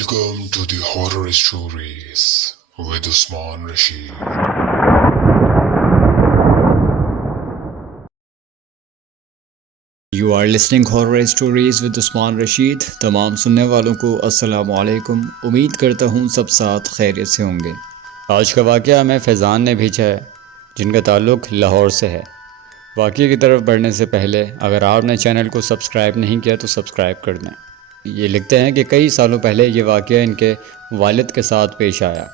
Welcome to the Horror Stories with Usman Rashid. You are listening horror stories with Usman Rashid. تمام سننے والوں کو السلام علیکم. امید کرتا ہوں سب ساتھ خیریت سے ہوں گے. آج کا واقعہ ہمیں فیضان نے بھیجا ہے، جن کا تعلق لاہور سے ہے. واقعے کی طرف بڑھنے سے پہلے اگر آپ نے چینل کو سبسکرائب نہیں کیا تو سبسکرائب کر دیں. یہ لکھتے ہیں کہ کئی سالوں پہلے یہ واقعہ ان کے والد کے ساتھ پیش آیا.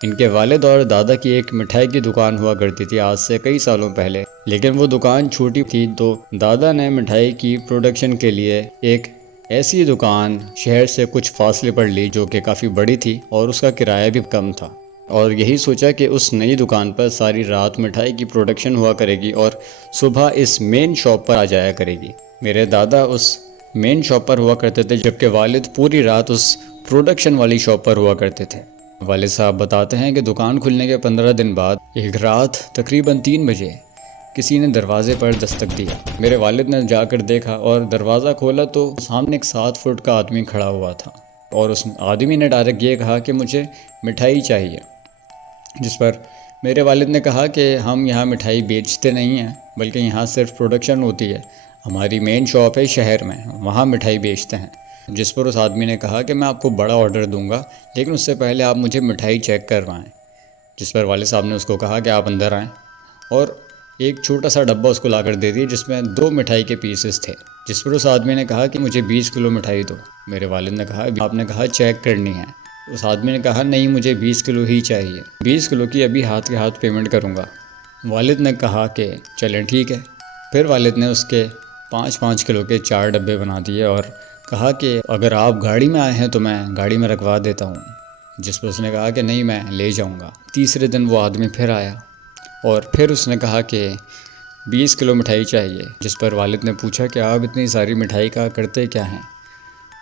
ان کے والد اور دادا کی ایک مٹھائی کی دکان ہوا کرتی تھی آج سے کئی سالوں پہلے، لیکن وہ دکان چھوٹی تھی تو دادا نے مٹھائی کی پروڈکشن کے لیے ایک ایسی دکان شہر سے کچھ فاصلے پر لی جو کہ کافی بڑی تھی اور اس کا کرایہ بھی کم تھا، اور یہی سوچا کہ اس نئی دکان پر ساری رات مٹھائی کی پروڈکشن ہوا کرے گی اور صبح اس مین شاپ پر آ جایا کرے گی. میرے دادا اس مین شاپ پر ہوا کرتے تھے جبکہ والد پوری رات اس پروڈکشن والی شاپ پر ہوا کرتے تھے. والد صاحب بتاتے ہیں کہ دکان کھلنے کے 15 دن بعد ایک رات تقریباً 3 بجے کسی نے دروازے پر دستک دیا. میرے والد نے جا کر دیکھا اور دروازہ کھولا تو سامنے ایک 7 فٹ کا آدمی کھڑا ہوا تھا، اور اس آدمی نے ڈائریکٹ یہ کہا کہ مجھے مٹھائی چاہیے. جس پر میرے والد نے کہا کہ ہم یہاں مٹھائی بیچتے نہیں ہیں، بلکہ یہاں صرف پروڈکشن ہوتی ہے. ہماری مین شاپ ہے شہر میں، وہاں مٹھائی بیچتے ہیں. جس پر اس آدمی نے کہا کہ میں آپ کو بڑا آرڈر دوں گا، لیکن اس سے پہلے آپ مجھے مٹھائی چیک کروائیں. جس پر والد صاحب نے اس کو کہا کہ آپ اندر آئیں، اور ایک چھوٹا سا ڈبہ اس کو لا کر دے دی جس میں 2 مٹھائی کے پیسز تھے. جس پر اس آدمی نے کہا کہ مجھے 20 کلو مٹھائی دو. میرے والد نے کہا آپ نے کہا چیک کرنی ہے. اس آدمی نے کہا نہیں، مجھے 20 کلو ہی چاہیے، 20 کلو کی ابھی ہاتھ کے ہاتھ پیمنٹ کروں گا. والد نے کہا کہ چلیں ٹھیک ہے. پھر والد نے اس کے 5 کلو کے 4 ڈبے بنا دیے اور کہا کہ اگر آپ گاڑی میں آئے ہیں تو میں گاڑی میں رکھوا دیتا ہوں. جس پر اس نے کہا کہ نہیں، میں لے جاؤں گا. تیسرے دن وہ آدمی پھر آیا اور پھر اس نے کہا کہ 20 کلو مٹھائی چاہیے. جس پر والد نے پوچھا کہ آپ اتنی ساری مٹھائی کا کرتے کیا ہیں؟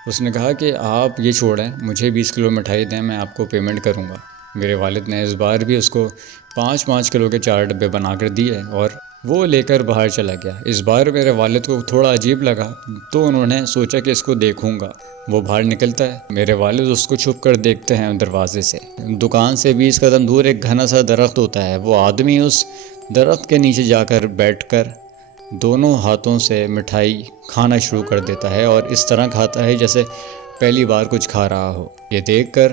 اس نے کہا کہ آپ یہ چھوڑیں، مجھے 20 کلو مٹھائی دیں، میں آپ کو پیمنٹ کروں گا. میرے والد نے اس بار بھی اس کو 5 کلو کے 4 ڈبے بنا کر دیے اور وہ لے کر باہر چلا گیا. اس بار میرے والد کو تھوڑا عجیب لگا تو انہوں نے سوچا کہ اس کو دیکھوں گا. وہ باہر نکلتا ہے، میرے والد اس کو چھپ کر دیکھتے ہیں دروازے سے. دکان سے 20 قدم دور ایک گھنا سا درخت ہوتا ہے. وہ آدمی اس درخت کے نیچے جا کر بیٹھ کر دونوں ہاتھوں سے مٹھائی کھانا شروع کر دیتا ہے، اور اس طرح کھاتا ہے جیسے پہلی بار کچھ کھا رہا ہو. یہ دیکھ کر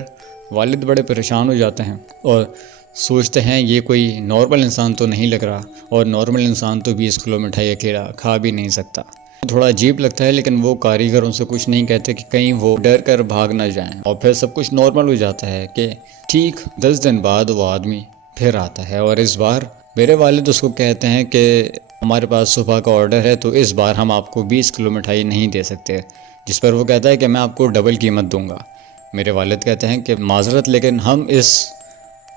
والد بڑے پریشان ہو جاتے ہیں اور سوچتے ہیں یہ کوئی نارمل انسان تو نہیں لگ رہا، اور نارمل انسان تو 20 کلو مٹھائی اکیلا کھا بھی نہیں سکتا. تھوڑا عجیب لگتا ہے، لیکن وہ کاریگروں سے کچھ نہیں کہتے کہ کہیں وہ ڈر کر بھاگ نہ جائیں. اور پھر سب کچھ نارمل ہو جاتا ہے کہ ٹھیک 10 دن بعد وہ آدمی پھر آتا ہے، اور اس بار میرے والد اس کو کہتے ہیں کہ ہمارے پاس صبح کا آرڈر ہے تو اس بار ہم آپ کو 20 کلو مٹھائی نہیں دے سکتے. جس پر وہ کہتا ہے کہ میں آپ کو ڈبل قیمت دوں گا. میرے والد کہتے ہیں کہ معذرت، لیکن ہم اس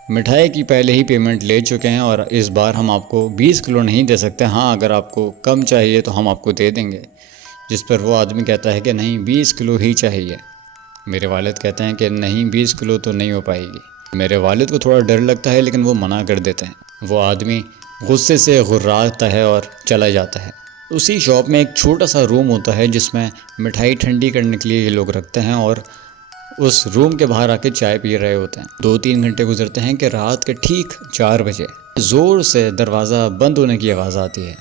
مٹھائی کی پہلے ہی پیمنٹ لے چکے ہیں اور اس بار ہم آپ کو 20 کلو نہیں دے سکتے. ہاں اگر آپ کو کم چاہیے تو ہم آپ کو دے دیں گے. جس پر وہ آدمی کہتا ہے کہ نہیں، 20 کلو ہی چاہیے. میرے والد کہتے ہیں کہ نہیں، 20 کلو تو نہیں ہو پائے گی. میرے والد کو تھوڑا ڈر لگتا ہے لیکن وہ منع کر دیتے ہیں. وہ آدمی غصے سے غراتا ہے اور چلا جاتا ہے. اسی شاپ میں ایک چھوٹا سا روم ہوتا ہے جس میں مٹھائی ٹھنڈی کرنے کے لیے یہ لوگ رکھتے ہیں، اور اس روم کے باہر آ کے چائے پی رہے ہوتے ہیں. 2-3 گھنٹے گزرتے ہیں کہ رات کے ٹھیک 4 بجے زور سے دروازہ بند ہونے کی آواز آتی ہے.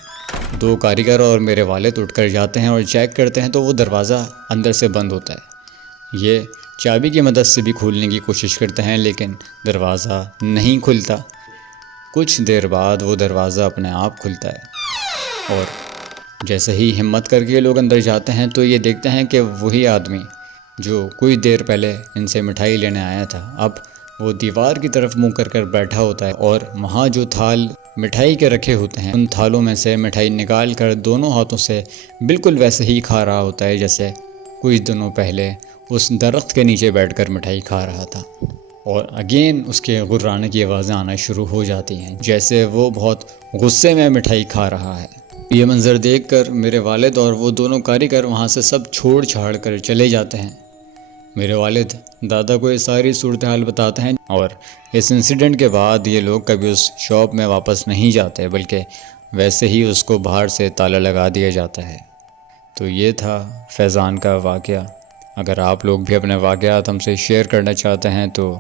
2 کاریگر اور میرے والد اٹھ کر جاتے ہیں اور چیک کرتے ہیں تو وہ دروازہ اندر سے بند ہوتا ہے. یہ چابی کی مدد سے بھی کھولنے کی کوشش کرتے ہیں لیکن دروازہ نہیں کھلتا. کچھ دیر بعد وہ دروازہ اپنے آپ کھلتا ہے، اور جیسے ہی ہمت کر کے لوگ اندر جاتے ہیں تو یہ دیکھتے ہیں کہ وہی آدمی جو کچھ دیر پہلے ان سے مٹھائی لینے آیا تھا اب وہ دیوار کی طرف منہ کر کر بیٹھا ہوتا ہے، اور وہاں جو تھال مٹھائی کے رکھے ہوتے ہیں ان تھالوں میں سے مٹھائی نکال کر دونوں ہاتھوں سے بالکل ویسے ہی کھا رہا ہوتا ہے جیسے کچھ دنوں پہلے اس درخت کے نیچے بیٹھ کر مٹھائی کھا رہا تھا. اور اگین اس کے غرانے کی آوازیں آنا شروع ہو جاتی ہیں جیسے وہ بہت غصے میں مٹھائی کھا رہا ہے. یہ منظر دیکھ کر میرے والد اور وہ دونوں کاریگر وہاں سے سب چھوڑ چھاڑ کر چلے جاتے ہیں. میرے والد دادا کو یہ ساری صورتحال بتاتے ہیں، اور اس انسیڈنٹ کے بعد یہ لوگ کبھی اس شاپ میں واپس نہیں جاتے بلکہ ویسے ہی اس کو باہر سے تالا لگا دیا جاتا ہے. تو یہ تھا فیضان کا واقعہ. اگر آپ لوگ بھی اپنے واقعات ہم سے شیئر کرنا چاہتے ہیں تو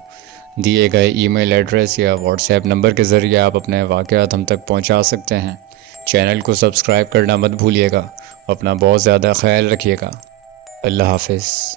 دیے گئے ای میل ایڈریس یا واٹس ایپ نمبر کے ذریعے آپ اپنے واقعات ہم تک پہنچا سکتے ہیں۔ چینل کو سبسکرائب کرنا مت بھولیے گا، اپنا بہت زیادہ خیال رکھیے گا۔ اللہ حافظ۔